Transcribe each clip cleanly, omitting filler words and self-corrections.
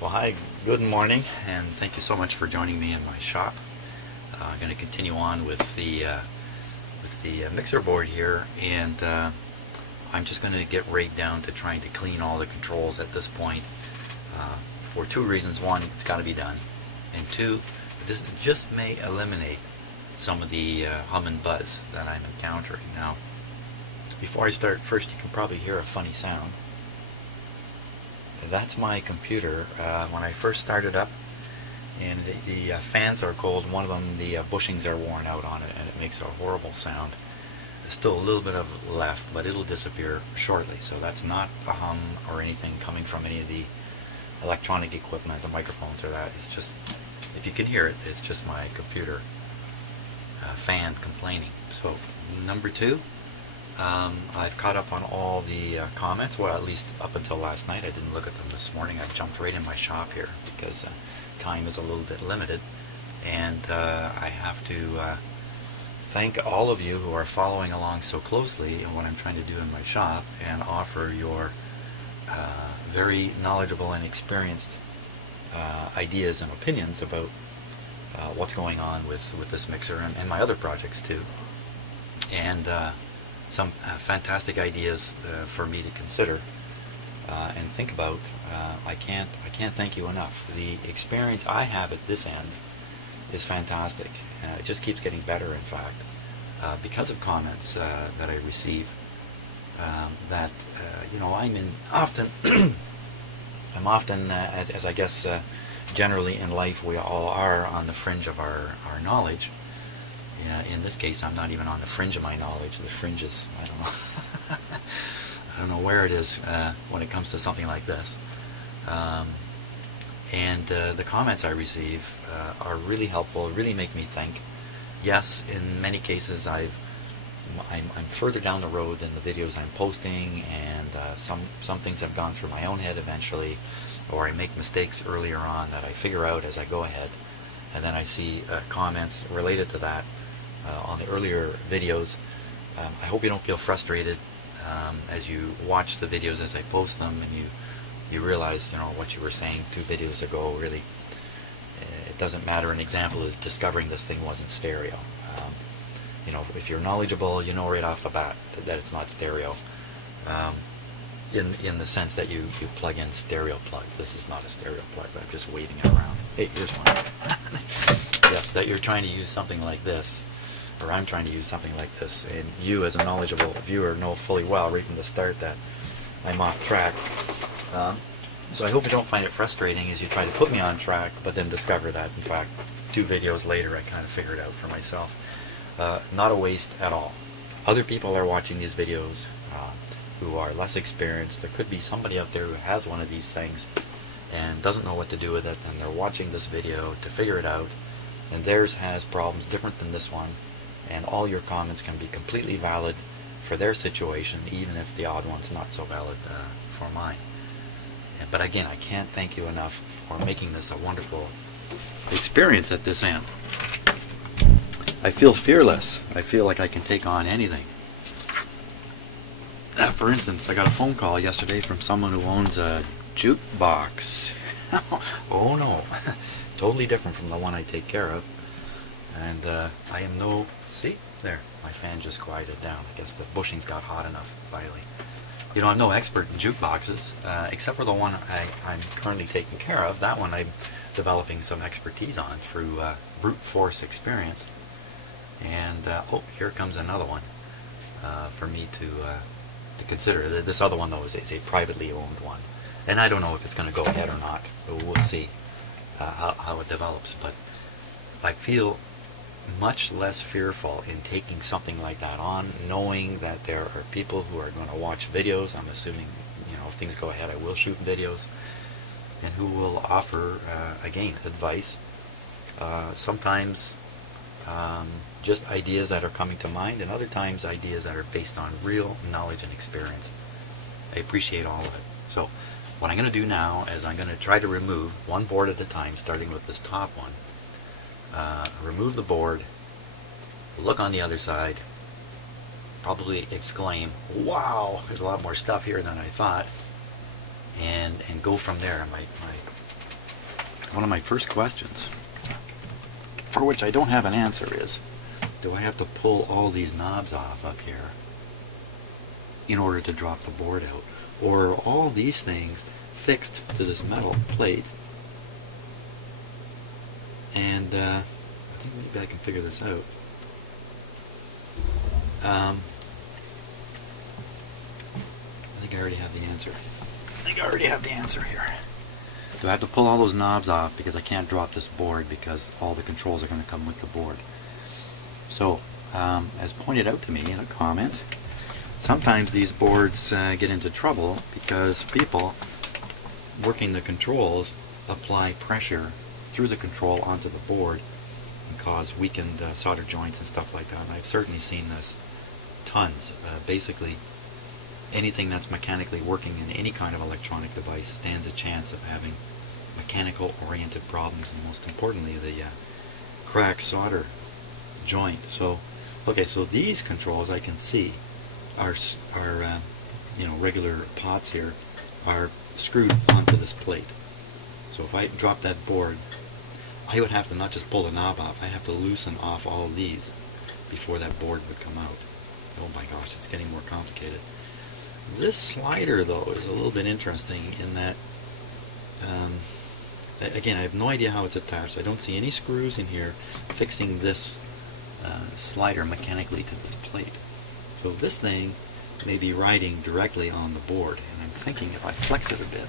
Well, hi, good morning, and thank you so much for joining me in my shop. I'm going to continue on with the mixer board here, and I'm just going to get right down to trying to clean all the controls at this point for two reasons. One, it's got to be done, and two, this just may eliminate some of the hum and buzz that I'm encountering. Now, before I start, first you can probably hear a funny sound. That's my computer. When I first started up, and the fans are cold, one of them, the bushings are worn out on it, and it makes a horrible sound. There's still a little bit of it left, but it'll disappear shortly. So that's not a hum or anything coming from any of the electronic equipment, the microphones or that. It's just, if you can hear it, it's just my computer fan complaining. So number two, I've caught up on all the comments, well, at least up until last night. I didn't look at them this morning. I jumped right in my shop here because time is a little bit limited, and I have to thank all of you who are following along so closely in what I'm trying to do in my shop and offer your very knowledgeable and experienced ideas and opinions about what's going on with this mixer and my other projects too. And some fantastic ideas for me to consider and think about. I can't thank you enough. The experience I have at this end is fantastic. It just keeps getting better, in fact, because of comments that I receive. That you know, I'm often as I guess generally in life we all are on the fringe of our knowledge. In this case, I'm not even on the fringe of my knowledge. The fringe is, I don't know, I don't know where it is when it comes to something like this. And the comments I receive are really helpful, really make me think. Yes, in many cases, I'm further down the road than the videos I'm posting, and some things have gone through my own head eventually, or I make mistakes earlier on that I figure out as I go ahead, and then I see comments related to that on the earlier videos. I hope you don't feel frustrated as you watch the videos as I post them, and you realize, you know, what you were saying 2 videos ago. Really, it doesn't matter. An example is discovering this thing wasn't stereo. You know, if you're knowledgeable, you know right off the bat that it's not stereo. In the sense that you plug in stereo plugs. This is not a stereo plug, but I'm just waving it around. Hey, here's one. Yes, that you're trying to use something like this, or I'm trying to use something like this, and you as a knowledgeable viewer know fully well right from the start that I'm off track. So I hope you don't find it frustrating as you try to put me on track, but then discover that, in fact, 2 videos later I kind of figured it out for myself. Not a waste at all. Other people are watching these videos who are less experienced. There could be somebody out there who has one of these things and doesn't know what to do with it, and they're watching this video to figure it out, and theirs has problems different than this one, and all your comments can be completely valid for their situation, even if the odd one's not so valid for mine. But again, I can't thank you enough for making this a wonderful experience at this end. I feel fearless. I feel like I can take on anything. For instance, I got a phone call yesterday from someone who owns a jukebox. Oh no, totally different from the one I take care of. And I am no, see, there, my fan just quieted down. I guess the bushings got hot enough finally. You know, I'm no expert in jukeboxes, except for the one I'm currently taking care of. That one I'm developing some expertise on through brute force experience. And oh, here comes another one for me to consider. This other one, though, is a privately owned one, and I don't know if it's going to go ahead or not. We'll see how it develops. But I feel much less fearful in taking something like that on, knowing that there are people who are going to watch videos. I'm assuming, you know, if things go ahead, I will shoot videos, and who will offer again advice. Sometimes just ideas that are coming to mind, and other times ideas that are based on real knowledge and experience. I appreciate all of it. So what I'm going to do now is I'm going to try to remove one board at a time, starting with this top one. Remove the board, look on the other side, probably exclaim, wow, there's a lot more stuff here than I thought, and go from there. My one of my first questions, for which I don't have an answer, is, do I have to pull all these knobs off up here in order to drop the board out? Or are all these things fixed to this metal plate? And I think maybe I can figure this out. I think I already have the answer. Here. Do I have to pull all those knobs off because I can't drop this board because all the controls are going to come with the board? So, as pointed out to me in a comment, sometimes these boards get into trouble because people working the controls apply pressure through the control onto the board and cause weakened solder joints and stuff like that. And I've certainly seen this tons. Basically, anything that's mechanically working in any kind of electronic device stands a chance of having mechanical oriented problems, and most importantly the cracked solder joint. So okay, so these controls I can see are regular pots here are screwed onto this plate. So if I drop that board, I would have to not just pull the knob off, I have to loosen off all of these before that board would come out. Oh my gosh, it's getting more complicated. This slider, though, is a little bit interesting in that, again, I have no idea how it's attached. I don't see any screws in here fixing this slider mechanically to this plate. So this thing may be riding directly on the board, and I'm thinking if I flex it a bit,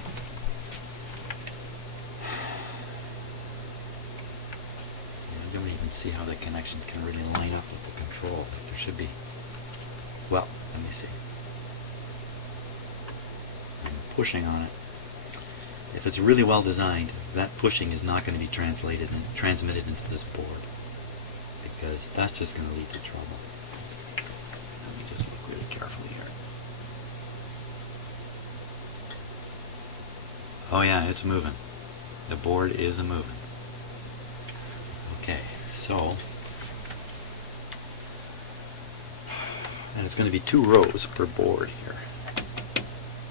I don't even see how the connections can really line up with the control. There should be, well, let me see. I'm pushing on it. If it's really well designed, that pushing is not going to be translated and transmitted into this board, because that's just going to lead to trouble. Let me just look really carefully here. Oh yeah, it's moving. The board is moving. Okay, so, and it's going to be 2 rows per board here.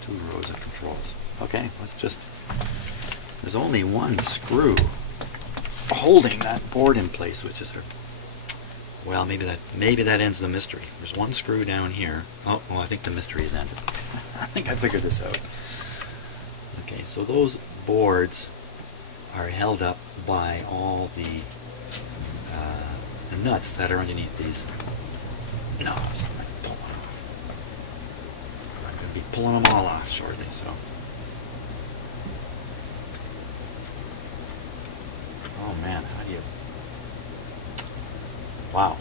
2 rows of controls. Okay, let's just, there's only one screw holding that board in place, which is, well, maybe that ends the mystery. There's one screw down here. Oh, well, I think the mystery is ended. I think I figured this out. Okay, so those boards are held up by all the nuts that are underneath these knobs. I'm going to be pulling them all off shortly, so. Oh man, how do you... Wow,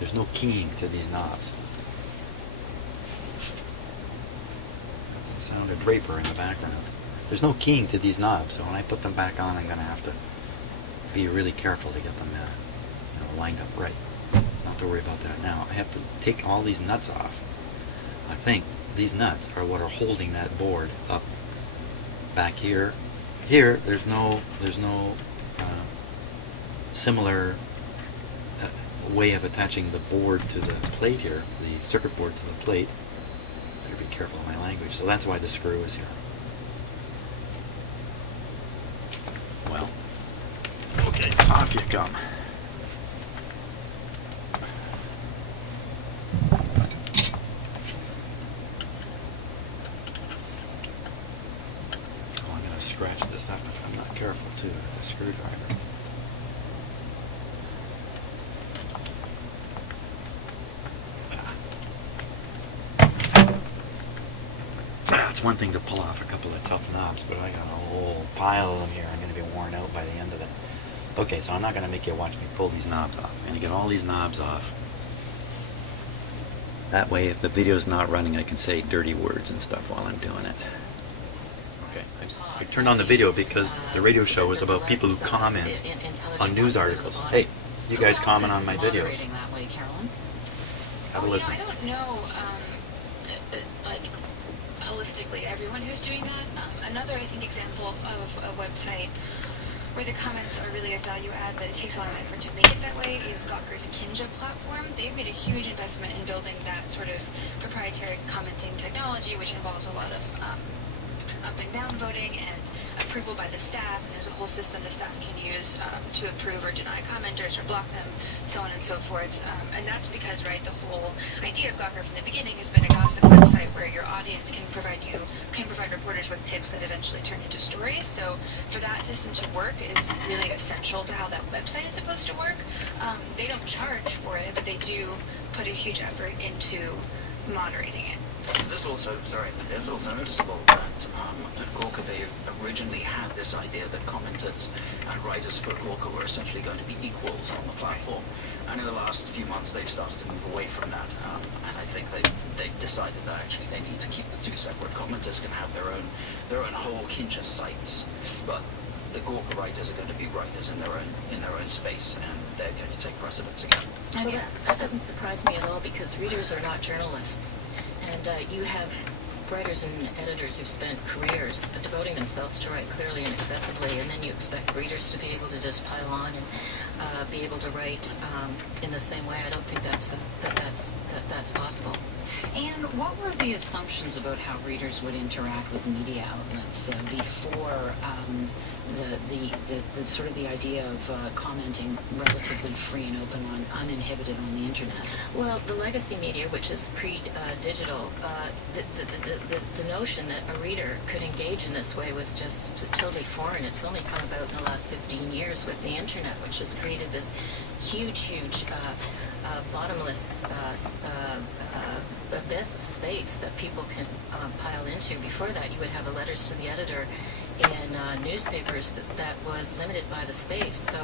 there's no keying to these knobs. That's the sound of Draper in the background. There's no keying to these knobs, so when I put them back on, I'm going to have to be really careful to get them lined up right. Not to worry about that now. I have to take all these nuts off. I think these nuts are what are holding that board up. Back here, there's no similar way of attaching the board to the plate here, the circuit board to the plate. Better be careful of my language. So that's why the screw is here. Well, okay, off you come. Oh, I'm going to scratch this up if I'm not careful too with the screwdriver. It's one thing to pull off a couple of tough knobs, but I got a whole pile of them here. I'm going to be worn out by the end of it. Okay, so I'm not going to make you watch me pull these knobs off. I'm going to get all these knobs off. That way, if the video's not running, I can say dirty words and stuff while I'm doing it. Okay, I turned on the video because the radio show is about people who comment on news articles. Hey, you guys comment on my videos. Have a listen. I don't know, like, holistically everyone who's doing that. Another, I think, example of a website where the comments are really a value add, but it takes a lot of effort to make it that way, is Gawker's Kinja platform. They've made a huge investment in building that sort of proprietary commenting technology, which involves a lot of up and down voting and approval by the staff, and there's a whole system the staff can use to approve or deny commenters or block them, so on and so forth. And that's because, right, the whole idea of Gawker from the beginning has been a gossip website where your audience can provide reporters with tips that eventually turn into stories. So for that system to work is really essential to how that website is supposed to work. They don't charge for it, but they do put a huge effort into moderating it. There's also noticeable that at Gawker they originally had this idea that commenters and writers for Gawker were essentially going to be equals on the platform, and in the last few months they've started to move away from that, and I think they've decided that actually they need to keep the two separate. Commenters can have their own whole Kinshasa sites, but the Gawker writers are going to be writers in their own space, and they're going to take precedence again. Well, that doesn't surprise me at all, because readers are not journalists, and you have writers and editors who've spent careers devoting themselves to write clearly and accessibly, and then you expect readers to be able to just pile on and be able to write in the same way. I don't think that's possible. And what were the assumptions about how readers would interact with media outlets before the sort of the idea of commenting relatively free and open uninhibited on the internet? Well, the legacy media, which is pre-digital, the notion that a reader could engage in this way was just totally foreign. It's only come about in the last 15 years with the internet, which has created this huge bottomless abyss of space that people can pile into. Before that, you would have a letters to the editor in newspapers that was limited by the space. So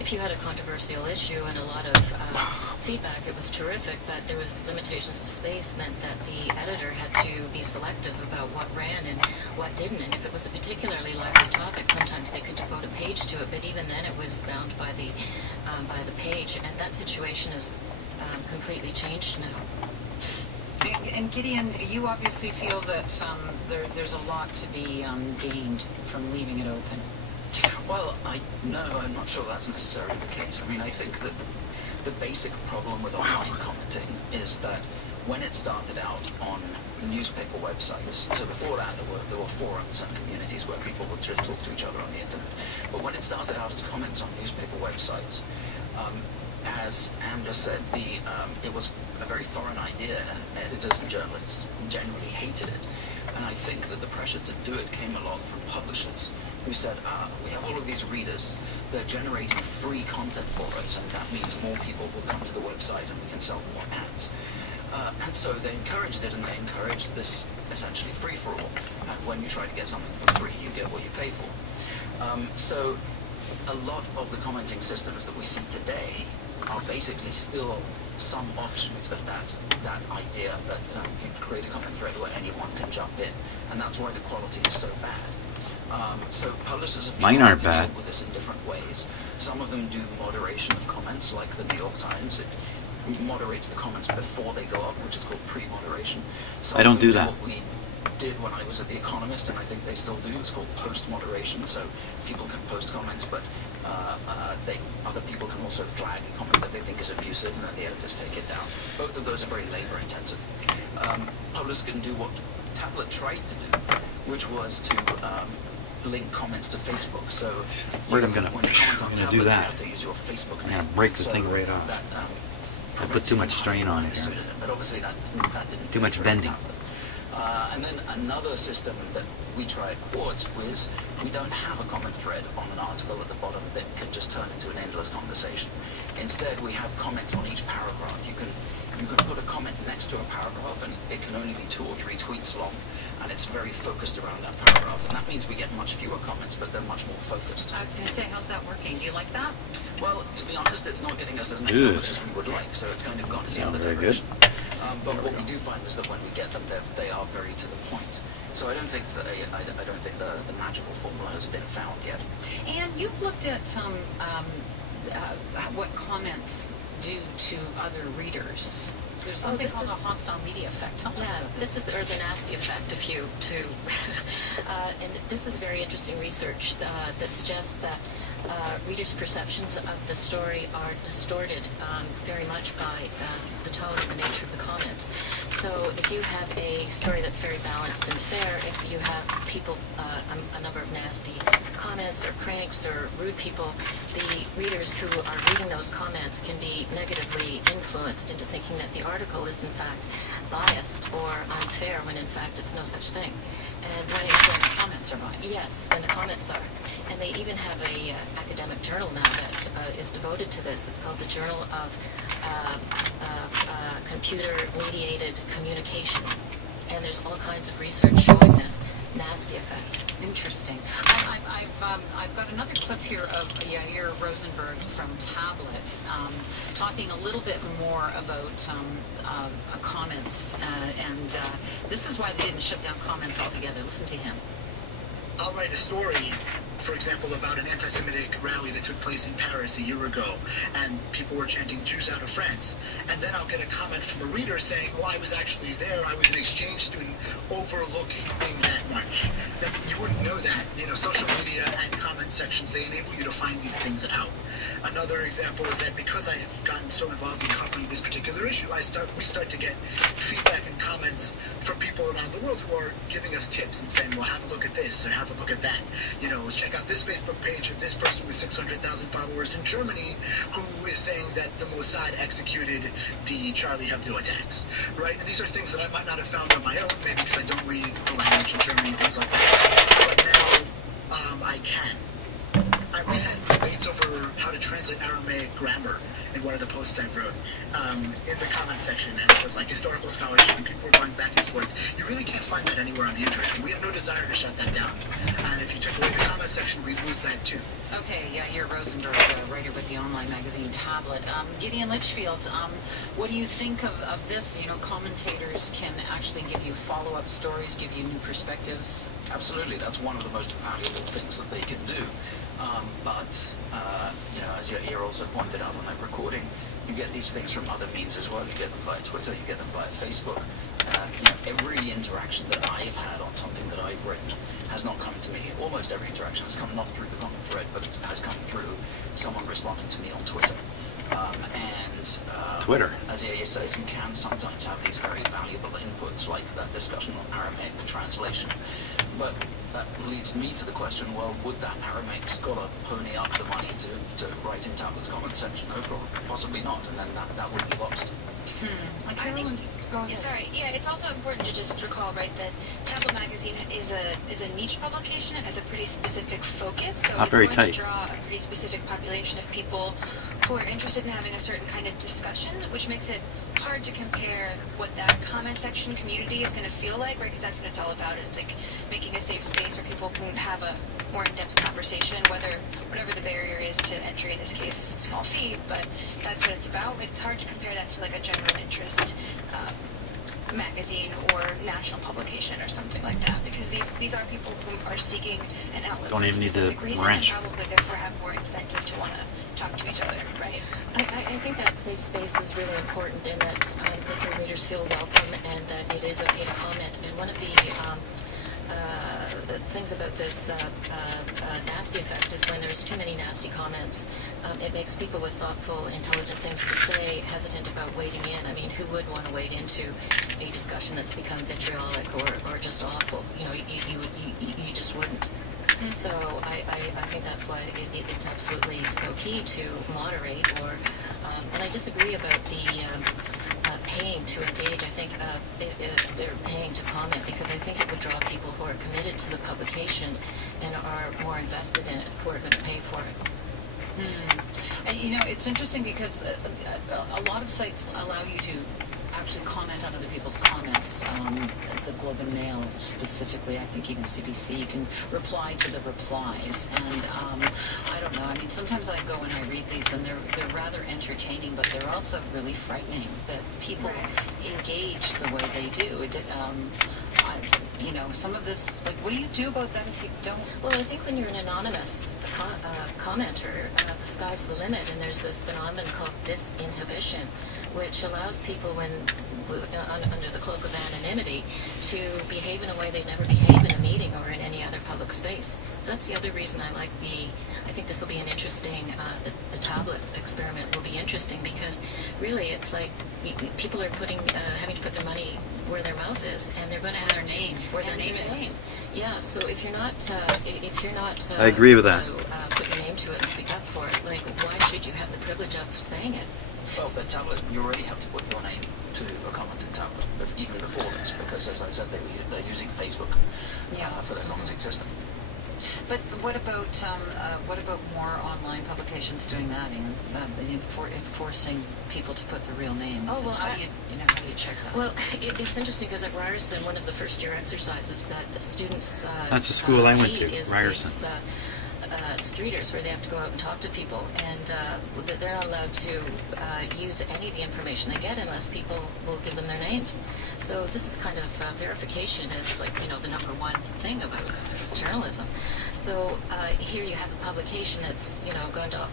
if you had a controversial issue and a lot of feedback, it was terrific, but there was limitations of space meant that the editor had to be selective about what ran and what didn't. And if it was a particularly lively topic, sometimes they could devote a page to it, but even then it was bound by the page, and that situation is completely changed now. And Gideon, you obviously feel that there's a lot to be gained from leaving it open. Well, I'm not sure that's necessarily the case. I mean, I think that the basic problem with online commenting is that when it started out on newspaper websites, so before that there were forums and communities where people would just talk to each other on the internet. But when it started out as comments on newspaper websites, as Amber said, it was a very foreign idea, and editors and journalists generally hated it. And I think that the pressure to do it came along from publishers who said, we have all of these readers, they're generating free content for us, and that means more people will come to the website and we can sell more ads. And so they encouraged it, and they encouraged this essentially free-for-all. And when you try to get something for free, you get what you pay for. So a lot of the commenting systems that we see today are basically still some offshoot of that idea that you create a comment thread where anyone can jump in, and that's why the quality is so bad. So publishers have tried to deal with this in different ways. Some of them do moderation of comments, like the New York Times. It moderates the comments before they go up, which is called pre-moderation. I don't do that. What we did when I was at The Economist, and I think they still do, it's called post-moderation. So people can post comments, but other people can also flag a comment that they think is abusive, and then the editors take it down. Both of those are very labor-intensive. Publishers can do what Tablet tried to do, which was to link comments to Facebook. So I'm gonna do that. You have to use your Facebook name. I'm gonna break the thing right off. I put too much strain on it here. But obviously that didn't too much bending. And then another system that we tried Quartz was we don't have a comment thread on an article at the bottom that can just turn into an endless conversation. Instead, we have comments on each paragraph. You can put a comment next to a paragraph, and it can only be 2 or 3 tweets long, and it's very focused around that paragraph. And that means we get much fewer comments, but they're much more focused. I was going to say, how's that working? Do you like that? Well, to be honest, it's not getting us as many comments as we would like, so it's kind of gone in the other direction. But what we do find is that when we get them, they are very to the point. So I don't think that I don't think the magical formula has been found yet. And you've looked at what comments do to other readers. There's something called the hostile media effect. Tell us about this. This is the nasty effect, and this is very interesting research that suggests that readers' perceptions of the story are distorted very much by the tone and the nature of the comments. So if you have a story that's very balanced and fair, if you have people, a number of nasty comments or cranks or rude people, the readers who are reading those comments can be negatively influenced into thinking that the article is in fact biased or unfair, when in fact it's no such thing. And when the comments are biased. Yes, when the comments are. And they even have a academic journal now that is devoted to this. It's called the Journal of Computer-Mediated Communication. And there's all kinds of research showing this nasty effect. Interesting. I've got another clip here of Yair Rosenberg from Tablet talking a little bit more about comments, and this is why they didn't shut down comments altogether. Listen to him. I'll write a story, for example, about an anti-Semitic rally that took place in Paris a year ago, and people were chanting Jews out of France. And then I'll get a comment from a reader saying, well, I was actually there, I was an exchange student overlooking that march. Now, you wouldn't know that. You know, social media and comment sections, they enable you to find these things out. Another example is that because I have gotten so involved in covering this particular issue, we start to get feedback and comments from people around the world who are giving us tips and saying, well, have a look at this, or have a look at that. You know, check out this Facebook page of this person with 600,000 followers in Germany who is saying that the Mossad executed the Charlie Hebdo attacks, right? And these are things that I might not have found on my own, maybe because I don't read the language in Germany, things like that. But now I can. We had debates over how to translate Aramaic grammar in one of the posts I wrote in the comment section, and it was like historical scholarship, and people were going back and forth. You really can't find that anywhere on the internet, and we have no desire to shut that down. And if you took away the comment section, we'd lose that too. Okay, Yair Rosenberg, writer with the online magazine Tablet. Gideon Litchfield, what do you think of this? You know, commentators can actually give you follow-up stories, give you new perspectives. Absolutely, that's one of the most valuable things that they can do. You know, as Yair also pointed out on that recording, you get these things from other means as well. You get them via Twitter, you get them via Facebook. You know, every interaction that I've had on something that I've written has not come to me. Almost every interaction has come not through the comment thread, but it has come through someone responding to me on Twitter. Twitter. As Yair says, you can sometimes have these very valuable inputs, like that discussion on Aramaic translation. But that leads me to the question, well, would that Aramaic scholar pony up the money to write in Tablet's comment section? No, possibly not, and then that would be lost. I think, sorry, yeah, it's also important to just recall, right, that Tablet Magazine is a niche publication. It has a pretty specific focus, so it's going to draw a pretty specific population of people who are interested in having a certain kind of discussion, which makes it hard to compare what that comment section community is going to feel like, right, because that's what it's all about. It's like making a safe space where people can have a more in-depth conversation, whatever the barrier is to entry, in this case, small fee, but that's what it's about. It's hard to compare that to like a general interest magazine or national publication or something like that, because these are people who are seeking an outlet. Don't even need to branch. And probably therefore have more incentive to want to talk to each other, right? I think that safe space is really important, in that your readers feel welcome and that it is okay to comment. And one of the things about this nasty effect is when there's too many nasty comments, it makes people with thoughtful, intelligent things to say hesitant about wading in. I mean, who would want to wade into a discussion that's become vitriolic or just awful? You know, you just wouldn't. So I think that's why it's absolutely so key to moderate, and I disagree about the paying to engage. I think they're paying to comment, because I think it would draw people who are committed to the publication and are more invested in it, who are going to pay for it. And you know, it's interesting because a lot of sites allow you to actually comment on other people's comments. The Globe and Mail specifically, I think even CBC, you can reply to the replies. And I don't know, I mean, sometimes I go and I read these and they're rather entertaining, but they're also really frightening that people engage the way they do. You know, some of this, like, what do you do about that if you don't? Well, I think when you're an anonymous commenter, the sky's the limit, and there's this phenomenon called disinhibition, which allows people, under the cloak of anonymity, to behave in a way they'd never behave in a meeting or in any other public space. So that's the other reason I think this will be an interesting, the tablet experiment will be interesting, because really it's like people are having to put their money where their mouth is, and they're going to have their name where their name is. Yeah, so if you're not, I agree with that. going to put your name to it and speak up for it, like, why should you have the privilege of saying it? Well, the tablet, you already have to put your name to a comment in tablet, but even before this, because as I said, they're using Facebook for their commenting system. But what about more online publications doing that and enforcing people to put their real names? Oh, well, how do you check that? Well, it's interesting because at Ryerson, one of the first year exercises that the students That's a school I went to, need is Ryerson. these streeters where they have to go out and talk to people, and they're not allowed to use any of the information they get unless people will give them their names. So this is kind of verification is like, you know, the number one thing about journalism. So here you have a publication that's, you know, going to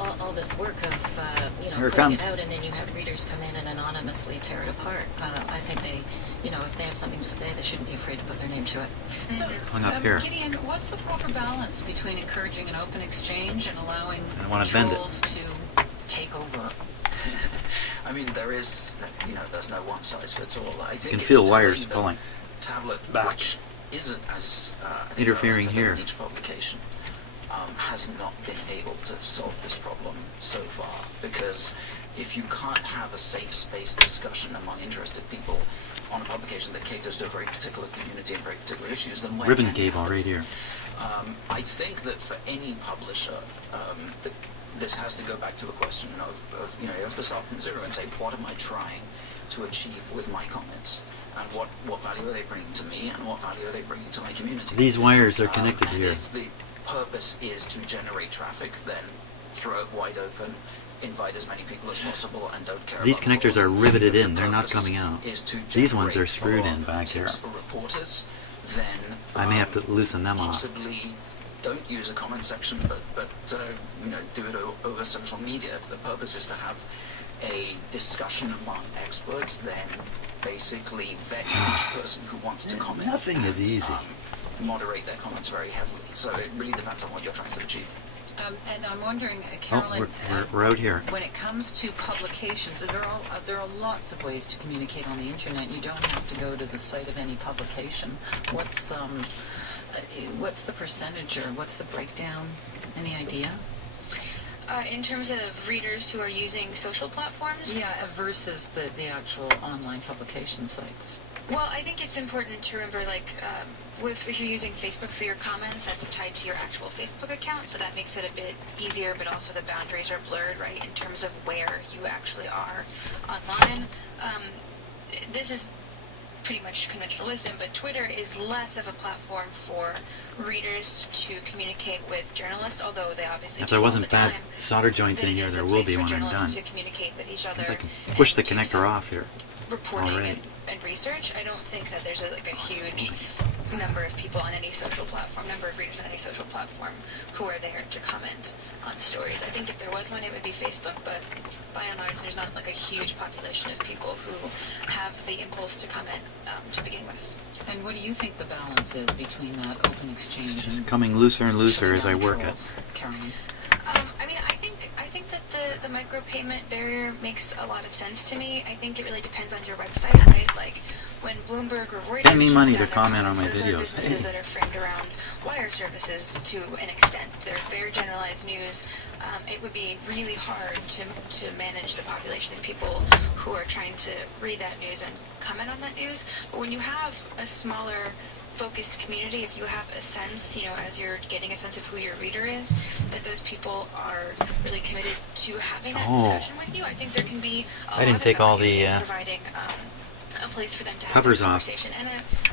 all this work of, you know, Here it putting comes. it out, and then you have readers come in and anonymously tear it apart. I think they, you know, if they have something to say, they shouldn't be afraid to put their name to it. So, Hung up here. Gideon, what's the proper balance between encouraging an open exchange and allowing I wanna bend it. trolls to take over? I mean, there is, you know, there's no one size fits all. I think You can it's feel telling wires that pulling. Tablet, Back. which isn't as I think Interfering as here. in each publication, has not been able to solve this problem so far. Because if you can't have a safe space discussion among interested people on a publication that caters to a very particular community and very particular issues, then where Ribbon can you cable have it? right here. I think that for any publisher, this has to go back to a question of, you know, you have to start from zero and say, what am I trying to achieve with my comments? And what value are they bringing to me, and what value are they bringing to my community? These wires are connected And here. if the purpose is to generate traffic, then throw it wide open, invite as many people as possible, and don't care These about connectors the are rules. riveted If in. the They're not purpose coming out. is to These ones are generate screwed in follow-up back here. tips for reporters, then I may have to loosen them off. possibly don't use a comment section, but you know, do it over social media. If the purpose is to have a discussion among experts, then basically vet each person who wants to comment. Nothing is and, easy. Moderate their comments very heavily. So it really depends on what you're trying to achieve. And I'm wondering, Oh, Carolyn, we're out here. when it comes to publications, there are lots of ways to communicate on the internet. You don't have to go to the site of any publication. What's the percentage, or what's the breakdown? Any idea? In terms of readers who are using social platforms? Yeah, versus the actual online publication sites. Well, I think it's important to remember, like, if you're using Facebook for your comments, that's tied to your actual Facebook account, so that makes it a bit easier, but also the boundaries are blurred, right, in terms of where you actually are online. This is pretty much conventional wisdom, but Twitter is less of a platform for readers to communicate with journalists, although they obviously If do there all wasn't the bad time. solder joints But in it here, is a there will place be for when I'm done. journalists to communicate with each other. If I can push the and do connector some off here. reporting Alright. and research. I don't think that there's a huge number of people on any social platform, number of readers on any social platform who are there to comment on stories. I think if there was one, it would be Facebook, but by and large, there's not like a huge population of people who have the impulse to comment to begin with. And what do you think the balance is between that open exchange It's and coming looser and looser shutting as I down work it. trolls, Carolyn? I mean, I think that the micropayment barrier makes a lot of sense to me. I think it really depends on your website, right? Like when Bloomberg or Reuters Pay me money shut to down comment their on my comments, those videos. are businesses that are framed around wire services to an extent. They're very generalized news. It would be really hard to manage the population of people who are trying to read that news and comment on that news. But when you have a smaller focused community, if you have a sense, you know, as you're getting a sense of who your reader is, that those people are really committed to having that discussion with you, I think there can be a I didn't lot take of all value the, in providing a place for them to have covers that off. conversation and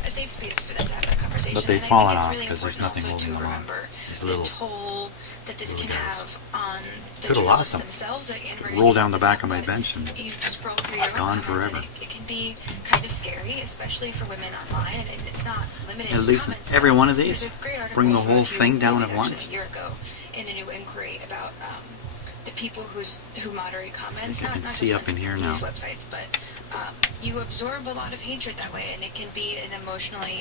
a safe space for them to have that conversation. But they've And I think fallen it's off really because there's important nothing also holding to them on. remember These the little toll that this can guys. have on the Could've lost journalists them. themselves. And where Roll you down the decide back of my what bench and you scroll through your gone comments, forever. and it can be kind of scary, especially for women online, and it's not limited At to least comments. every one of these, There's a great article bring the from whole a few thing down movies at actually once. a year ago in a new inquiry about the people who moderate comments, I think I not can just see on up in here news now. websites, but you absorb a lot of hatred that way, and it can be an emotionally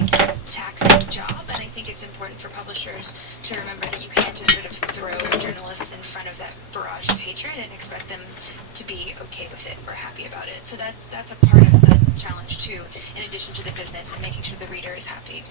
taxing job. And I think it's important for publishers to remember that you can't just sort of throw journalists in front of that barrage of hatred and expect them to be okay with it or happy about it. So that's a part of the challenge too, in addition to the business and making sure the reader is happy.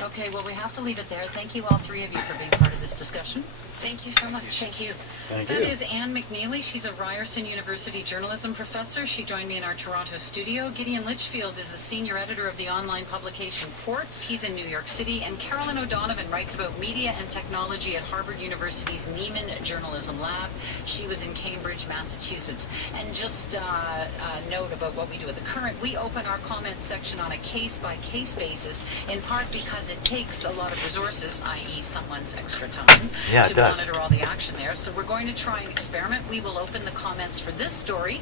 Okay, well, we have to leave it there. Thank you, all three of you, for being part of this discussion. Thank you so much. Thank you. Thank That you. is Anne McNeely. She's a Ryerson University journalism professor. She joined me in our Toronto studio. Gideon Litchfield is a senior editor of the online publication Quartz. He's in New York City. And Carolyn O'Donovan writes about media and technology at Harvard University's Neiman Journalism Lab. She was in Cambridge, Massachusetts. And just a note about what we do at The Current. We open our comment section on a case-by-case basis, in part because it takes a lot of resources, i.e. someone's extra time, to monitor all the action there. So we're going to try an experiment. We will open the comments for this story,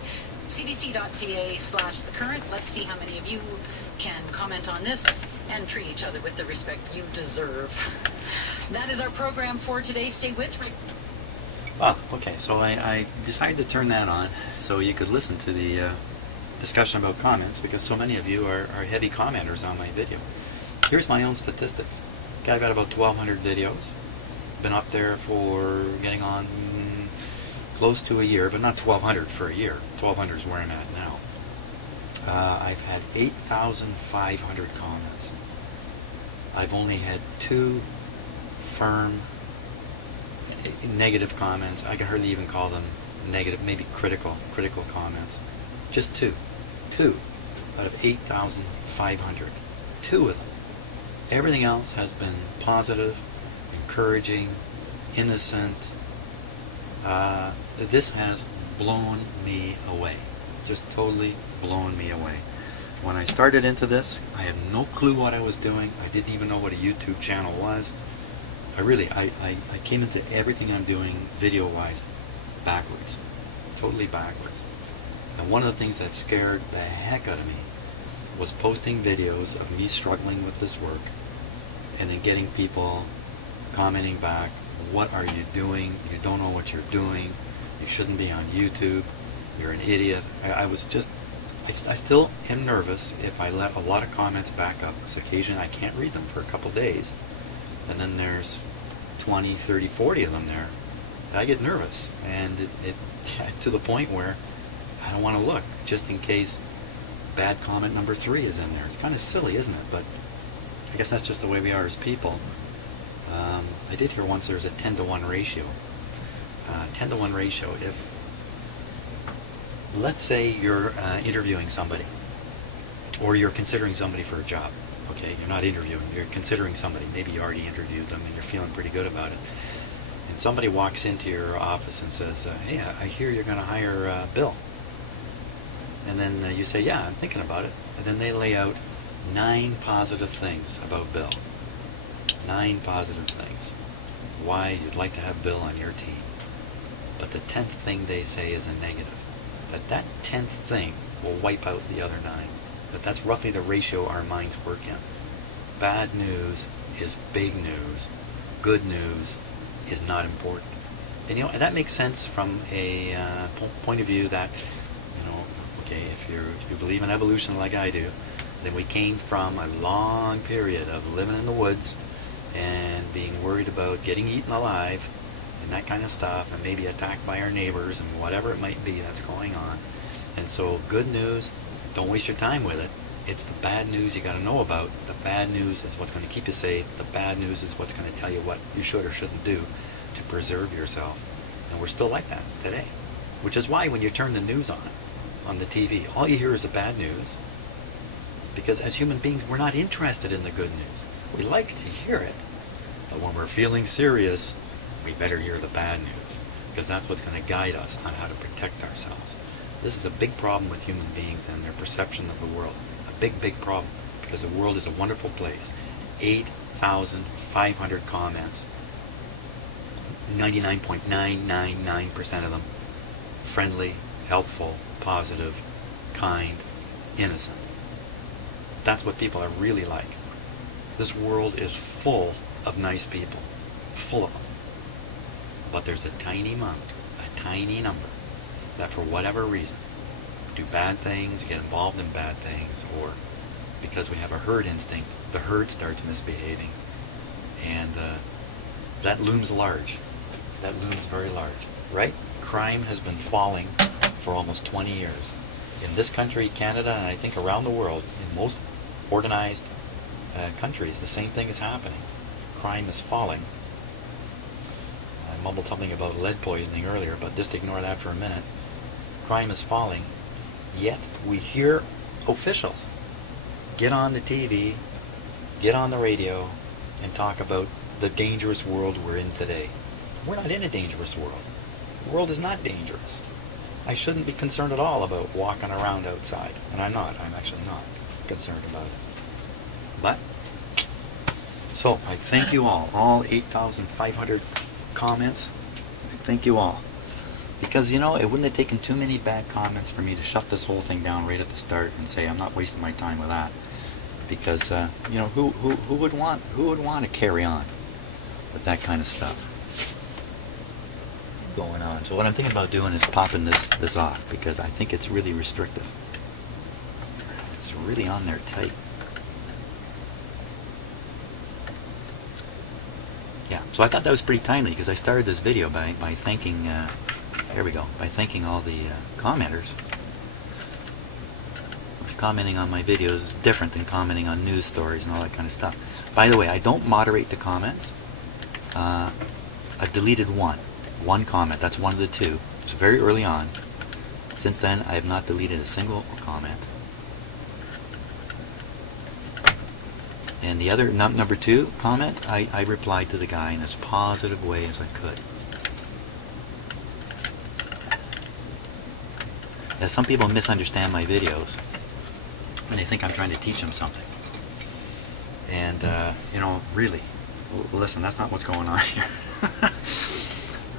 cbc.ca/thecurrent. Let's see how many of you can comment on this and treat each other with the respect you deserve. That is our program for today. Stay with me. Ah, okay, so I decided to turn that on so you could listen to the discussion about comments, because so many of you are heavy commenters on my video. Here's my own statistics. Okay, I've got about 1,200 videos. Been up there for getting on close to a year, but not 1,200 for a year. 1,200 is where I'm at now. I've had 8,500 comments. I've only had 2 firm negative comments. I can hardly even call them negative, maybe critical comments. Just 2 out of 8,500. 2 of them. Everything else has been positive, encouraging, innocent. This has blown me away. Just totally blown me away. When I started into this, I had no clue what I was doing. I didn't even know what a YouTube channel was. I came into everything I'm doing video-wise backwards. Totally backwards. And one of the things that scared the heck out of me was posting videos of me struggling with this work and then getting people commenting back, "What are you doing? You don't know what you're doing. You shouldn't be on YouTube. You're an idiot." I still am nervous if I let a lot of comments back up, because occasionally I can't read them for a couple days, and then there's 20, 30, 40 of them there. I get nervous, and it to the point where I don't want to look, just in case bad comment number 3 is in there. It's kind of silly, isn't it? But I guess that's just the way we are as people. I did hear once there's a 10-to-1 ratio. 10-to-1 ratio. If, let's say you're interviewing somebody, or you're considering somebody for a job. Okay, you're not interviewing, you're considering somebody. Maybe you already interviewed them and you're feeling pretty good about it. And somebody walks into your office and says, "Hey, I hear you're going to hire Bill." And then you say, "Yeah, I'm thinking about it." And then they lay out 9 positive things about Bill. 9 positive things. Why you'd like to have Bill on your team. But the 10th thing they say is a negative. That 10th thing will wipe out the other 9. That's roughly the ratio our minds work in. Bad news is big news. Good news is not important. And and that makes sense from a point of view that, okay, if you believe in evolution like I do, then we came from a long period of living in the woods and being worried about getting eaten alive and that kind of stuff, and maybe attacked by our neighbors and whatever it might be that's going on. And so good news, don't waste your time with it. It's the bad news you got to know about. The bad news is what's going to keep you safe. The bad news is what's going to tell you what you should or shouldn't do to preserve yourself. And we're still like that today. Which is why when you turn the news on the TV, all you hear is the bad news. Because as human beings, we're not interested in the good news. We like to hear it. But when we're feeling serious, we better hear the bad news. Because that's what's going to guide us on how to protect ourselves. This is a big problem with human beings and their perception of the world. A big, big problem. Because the world is a wonderful place. 8,500 comments. 99.999% of them friendly, helpful, positive, kind, innocent. That's what people are really like. This world is full of nice people. Full of them. But there's a tiny number, that for whatever reason do bad things, get involved in bad things, or because we have a herd instinct, the herd starts misbehaving. And that looms large. That looms very large. Right? Crime has been falling for almost 20 years. In this country, Canada, and I think around the world, in most organized countries, the same thing is happening. Crime is falling. I mumbled something about lead poisoning earlier, but just ignore that for a minute. Crime is falling, yet we hear officials get on the TV, get on the radio, and talk about the dangerous world we're in today. We're not in a dangerous world. The world is not dangerous. I shouldn't be concerned at all about walking around outside. And I'm not. I'm actually not concerned about it. But, so, I thank you all 8,500 comments. I thank you all. Because, you know, it wouldn't have taken too many bad comments for me to shut this whole thing down right at the start and say I'm not wasting my time with that. Because, you know, who would want to carry on with that kind of stuff going on? So what I'm thinking about doing is popping this off, because I think it's really restrictive. It's really on there tight. Yeah, so I thought that was pretty timely, because I started this video by thanking, there we go, by thanking all the commenters. Commenting on my videos is different than commenting on news stories and all that kind of stuff. By the way, I don't moderate the comments. I deleted one comment. That's one of the two. It was very early on. Since then, I have not deleted a single comment. And the other, number 2 comment, I replied to the guy in as positive way as I could. Now, some people misunderstand my videos, and they think I'm trying to teach them something. And, you know, really, listen, that's not what's going on here.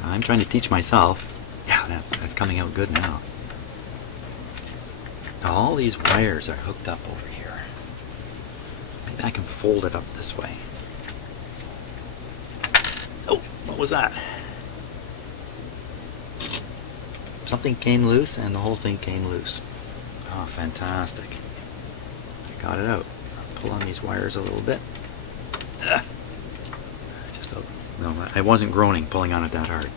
I'm trying to teach myself. Yeah, that's coming out good now. Now, all these wires are hooked up over here. Maybe I can fold it up this way. Oh, what was that? Something came loose, and the whole thing came loose. Oh, fantastic. Got it out. I'll pull on these wires a little bit. No, I wasn't groaning pulling on it that hard.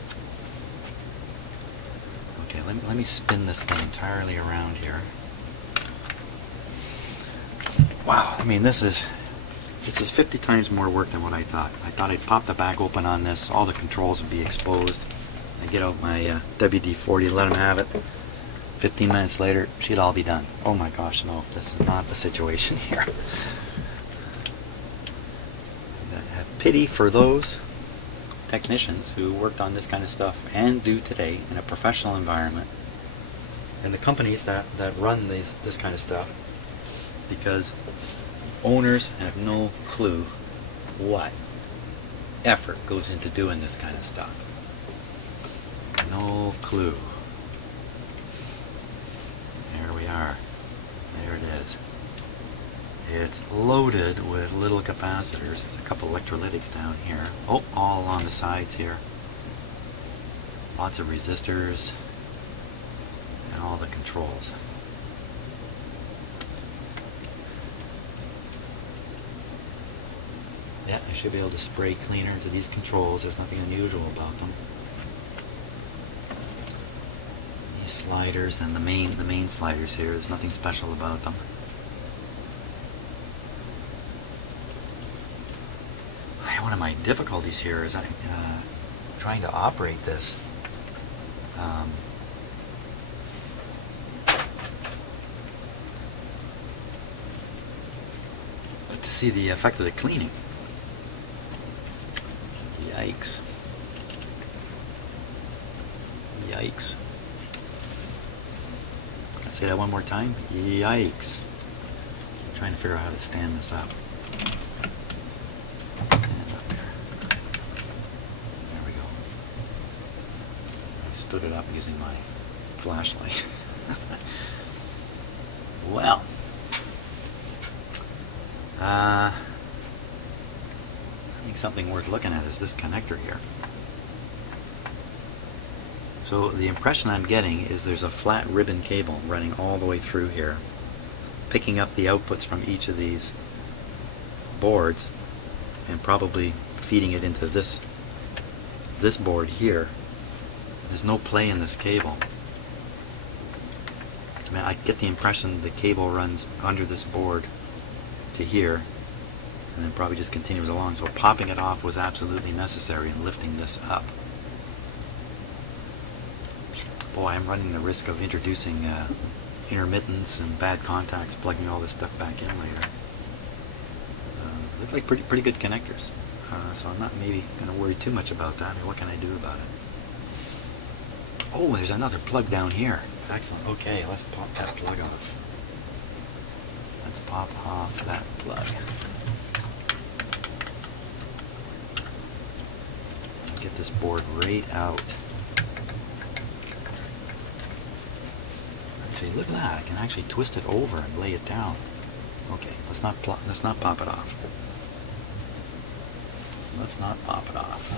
Okay, let me spin this thing entirely around here. Wow, I mean this is 50 times more work than what I thought. I thought I'd pop the back open on this, all the controls would be exposed. I get out my WD-40, let them have it. 15 minutes later, she'd all be done. Oh my gosh, no, this is not the situation here. I have pity for those technicians who worked on this kind of stuff and do today in a professional environment, and the companies that run this kind of stuff, because owners have no clue what effort goes into doing this kind of stuff. No clue. There we are. There it is. It's loaded with little capacitors. There's a couple electrolytics down here. Oh, all along the sides here. Lots of resistors and all the controls. Yeah, I should be able to spray cleaner into these controls. There's nothing unusual about them. These sliders and the main sliders here, there's nothing special about them. One of my difficulties here is I'm trying to operate this. To see the effect of the cleaning. Yikes. Yikes. Can I say that one more time? Yikes. I'm trying to figure out how to stand this up. Stood it up using my flashlight. Well, I think something worth looking at is this connector here. So the impression I'm getting is there's a flat ribbon cable running all the way through here, picking up the outputs from each of these boards and probably feeding it into this board here. There's no play in this cable. I mean, I get the impression the cable runs under this board to here, and then probably just continues along. So popping it off was absolutely necessary in lifting this up. Boy, I'm running the risk of introducing intermittence and bad contacts, plugging all this stuff back in later. Look like pretty good connectors, so I'm not maybe going to worry too much about that. Or what can I do about it? Oh, there's another plug down here. Excellent. Okay, let's pop that plug off. Let's pop off that plug. Get this board right out. Actually, look at that. I can actually twist it over and lay it down. Okay, let's not pop it off. Let's not pop it off.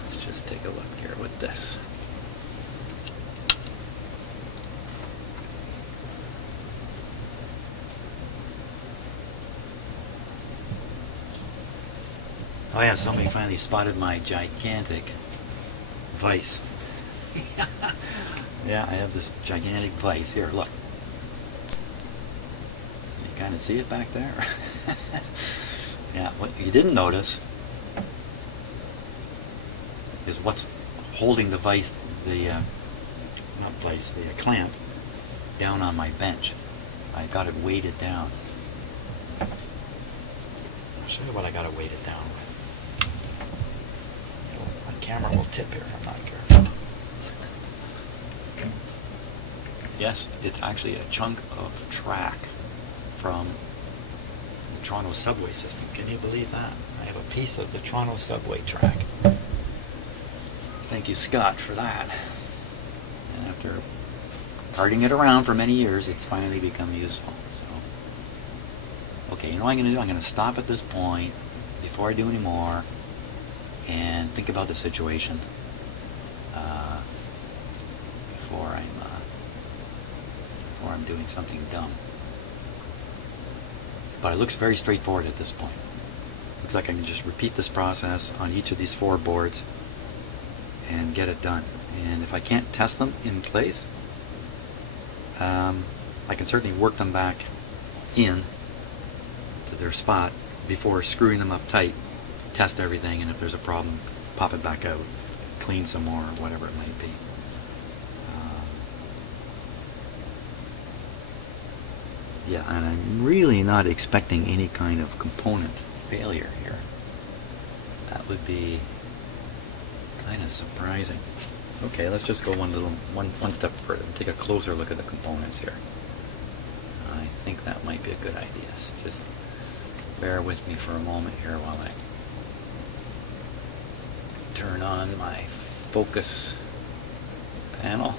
Let's just take a look here with this. Oh yeah, somebody finally spotted my gigantic vise. Yeah, I have this gigantic vise. Here, look. You kind of see it back there? Yeah, what you didn't notice is what's holding the vise, the clamp, down on my bench. I got it weighted down. I'll show you what I got it weighted down with. My camera will tip here if I'm not careful. Yes, it's actually a chunk of track from the Toronto subway system. Can you believe that? I have a piece of the Toronto subway track. Thank you, Scott, for that. And after carting it around for many years, it's finally become useful. So, okay, you know what I'm going to do? I'm going to stop at this point before I do any more and think about the situation before I'm doing something dumb. But it looks very straightforward at this point. Looks like I can just repeat this process on each of these 4 boards and get it done. And if I can't test them in place, I can certainly work them back in to their spot before screwing them up tight, test everything, and if there's a problem, pop it back out, clean some more, or whatever it might be. Yeah, and I'm really not expecting any kind of component failure here. That would be kind of surprising. Okay, let's just go one step further and take a closer look at the components here. I think that might be a good idea. Just bear with me for a moment here while I turn on my focus panel.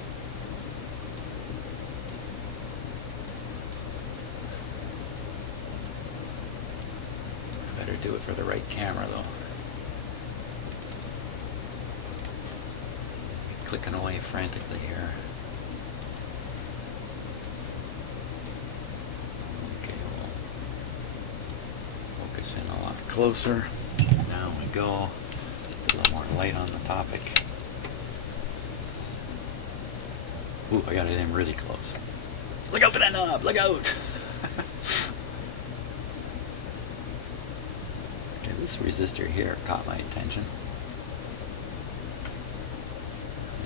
Better do it for the right camera though. Clicking away frantically here. Okay, we'll focus in a lot closer. Down we go. Get a little more light on the topic. Ooh, I got it in really close. Look out for that knob! Look out! Okay, this resistor here caught my attention.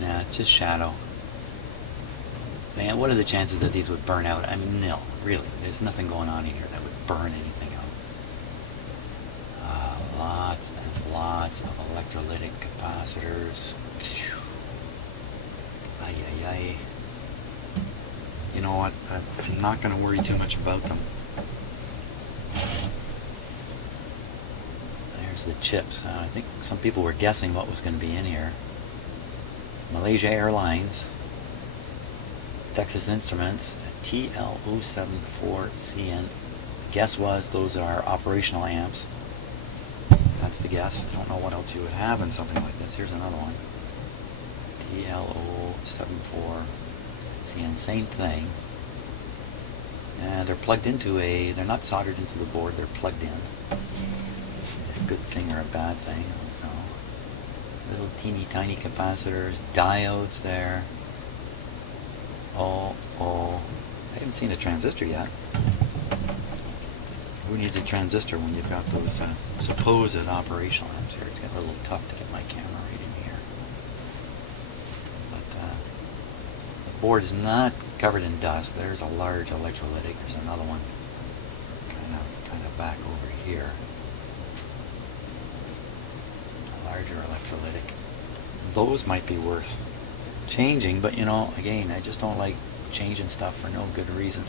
Nah, it's just shadow. Man, what are the chances that these would burn out? I mean, nil, really. There's nothing going on in here that would burn anything out. Lots and lots of electrolytic capacitors. Phew. Ay, ay, ay. You know what? I'm not going to worry too much about them. There's the chips. I think some people were guessing what was going to be in here. Malaysia Airlines, Texas Instruments, TL074CN. Guess was those are operational amps. That's the guess. I don't know what else you would have in something like this. Here's another one. TL074CN, same thing. And they're plugged into they're not soldered into the board, they're plugged in. A good thing or a bad thing, I don't know. Little teeny tiny capacitors, diodes there. Oh, I haven't seen a transistor yet. Who needs a transistor when you've got those supposed operational amps here? It's getting a little tough to get my camera right in here. But the board is not covered in dust. There's a large electrolytic. There's another one kind of back over here. A larger electrolytic. Those might be worth changing, but you know, again, I just don't like changing stuff for no good reason.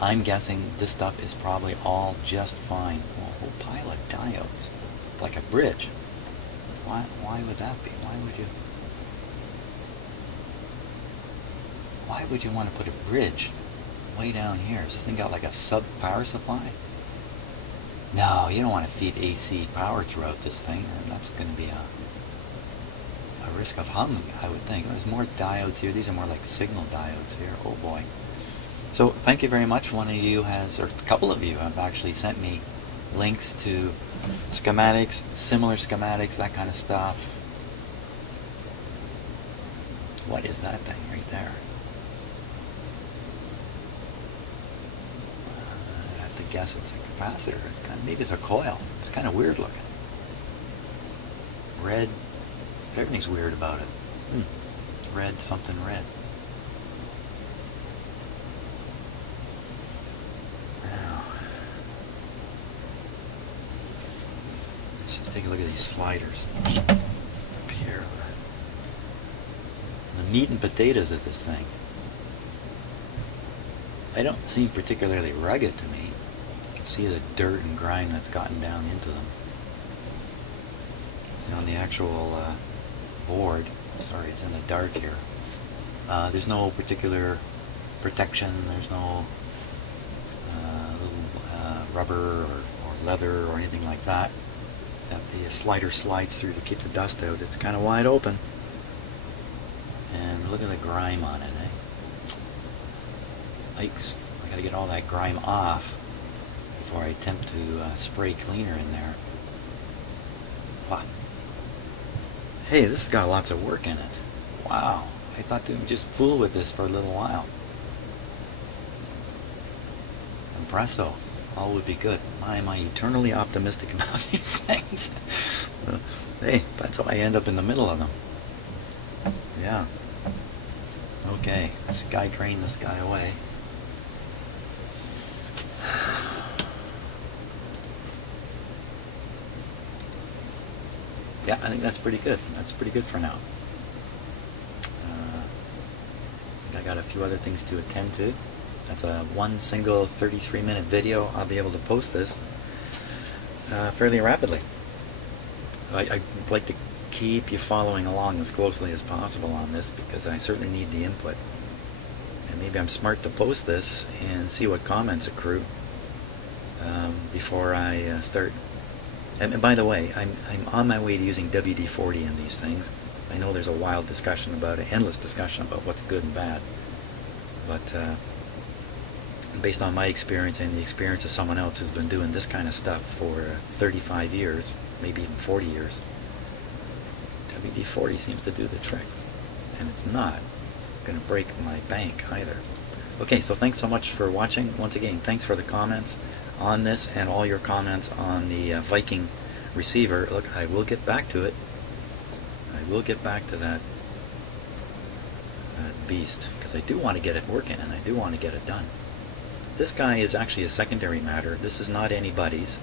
I'm guessing this stuff is probably all just fine. Well, a whole pile of diodes, like a bridge. Why would that be? Why would you want to put a bridge way down here? Has this thing got like a sub power supply? No, you don't want to feed AC power throughout this thing, and that's going to be a risk of humming, I would think. There's more diodes here. These are more like signal diodes here. Oh boy. So thank you very much. One of you has, or a couple of you have actually sent me links to schematics, similar schematics, that kind of stuff. What is that thing right there? I have to guess it's a capacitor. It's kind of, maybe it's a coil. It's kind of weird looking. Red. Everything's weird about it. Red, something red. Now, let's just take a look at these sliders up here. The meat and potatoes of this thing. They don't seem particularly rugged to me. You can see the dirt and grime that's gotten down into them. See on the actual board, sorry, it's in the dark here. There's no particular protection. There's no little rubber or leather or anything like that the slider slides through to keep the dust out. It's kind of wide open. And look at the grime on it, Yikes. I gotta get all that grime off before I attempt to spray cleaner in there. Wow. Hey, this has got lots of work in it. Wow. I thought they would just fool with this for a little while. And presto. All would be good. Why am I eternally optimistic about these things? Hey, that's how I end up in the middle of them. Yeah. Okay. Sky crane this guy away. Yeah, I think that's pretty good. That's pretty good for now. I think I got a few other things to attend to. That's a one single 33-minute video. I'll be able to post this fairly rapidly. I'd like to keep you following along as closely as possible on this because I certainly need the input. And maybe I'm smart to post this and see what comments accrue before I start. And by the way, I'm on my way to using WD-40 in these things. I know there's a wild discussion about it, endless discussion about what's good and bad. But based on my experience and the experience of someone else who's been doing this kind of stuff for 35 years, maybe even 40 years, WD-40 seems to do the trick. And it's not going to break my bank either. Okay, so thanks so much for watching. Once again, thanks for the comments on this and all your comments on the Viking receiver. Look, I will get back to it. I will get back to that beast because I do want to get it working and I do want to get it done. This guy is actually a secondary matter. This is not anybody's.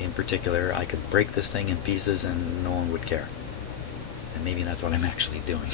In particular, I could break this thing in pieces and no one would care. And maybe that's what I'm actually doing.